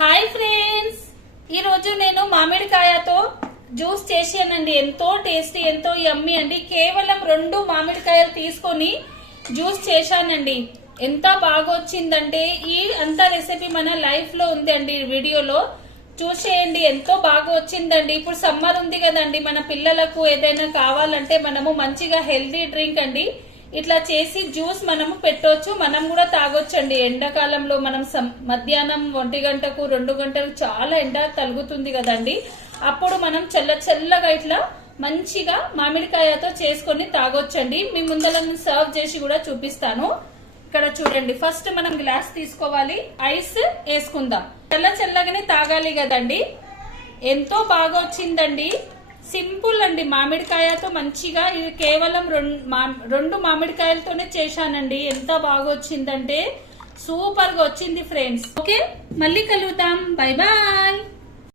Hi friends, ఈ రోజు నేను మామిడికాయతో జ్యూస్ చేశానండి. ఎంతో టేస్టీ, ఎంతో యమ్మీ అండి. కేవలం 2 మామిడికాయలు తీసుకొని జ్యూస్ చేశానండి. ఎంత బాగా వచ్చిందంటే ఈ అంత రెసిపీ మన లైఫ్ లో ఉంది అండి. వీడియోలో చూసేయండి, ఎంతో బాగా వచ్చిందండి. ఇప్పుడు సమ్మర్ ఉంది కదండి, మన పిల్లలకు ఏదైనా కావాలంటే మనము మంచిగా హెల్దీ డ్రింక్ అండి ఇట్లా చేసి జ్యూస్ మనము పెట్టొచ్చు, మనం కూడా తాగొచ్చండి. ఎండాకాలంలో మనం మధ్యాహ్నం 1 గంటకు 2 గంటలకు చాలా ఎండ తలుగుతుంది కదండి, అప్పుడు మనం చల్లగా ఇట్లా మంచిగా మామిడికాయతో చేసుకొని తాగొచ్చండి. మీ ముందర సర్వ్ చేసి కూడా చూపిస్తాను. ఇక్కడ చూడండి, ఫస్ట్ మనం గ్లాస్ తీసుకోవాలి, ఐస్ వేసుకుందాం. చల్లగానే తాగాలి కదండి. ఎంతో బాగా వచ్చిందండి. సింపుల్ అండి, మామిడికాయతో మంచిగా. ఇది కేవలం 2 మామిడికాయలతోనే చేశానండి. ఎంత బాగా వచ్చిందంటే సూపర్ గా వచ్చింది ఫ్రెండ్స్. ఓకే, మళ్ళీ కలుద్దాం. Bye bye.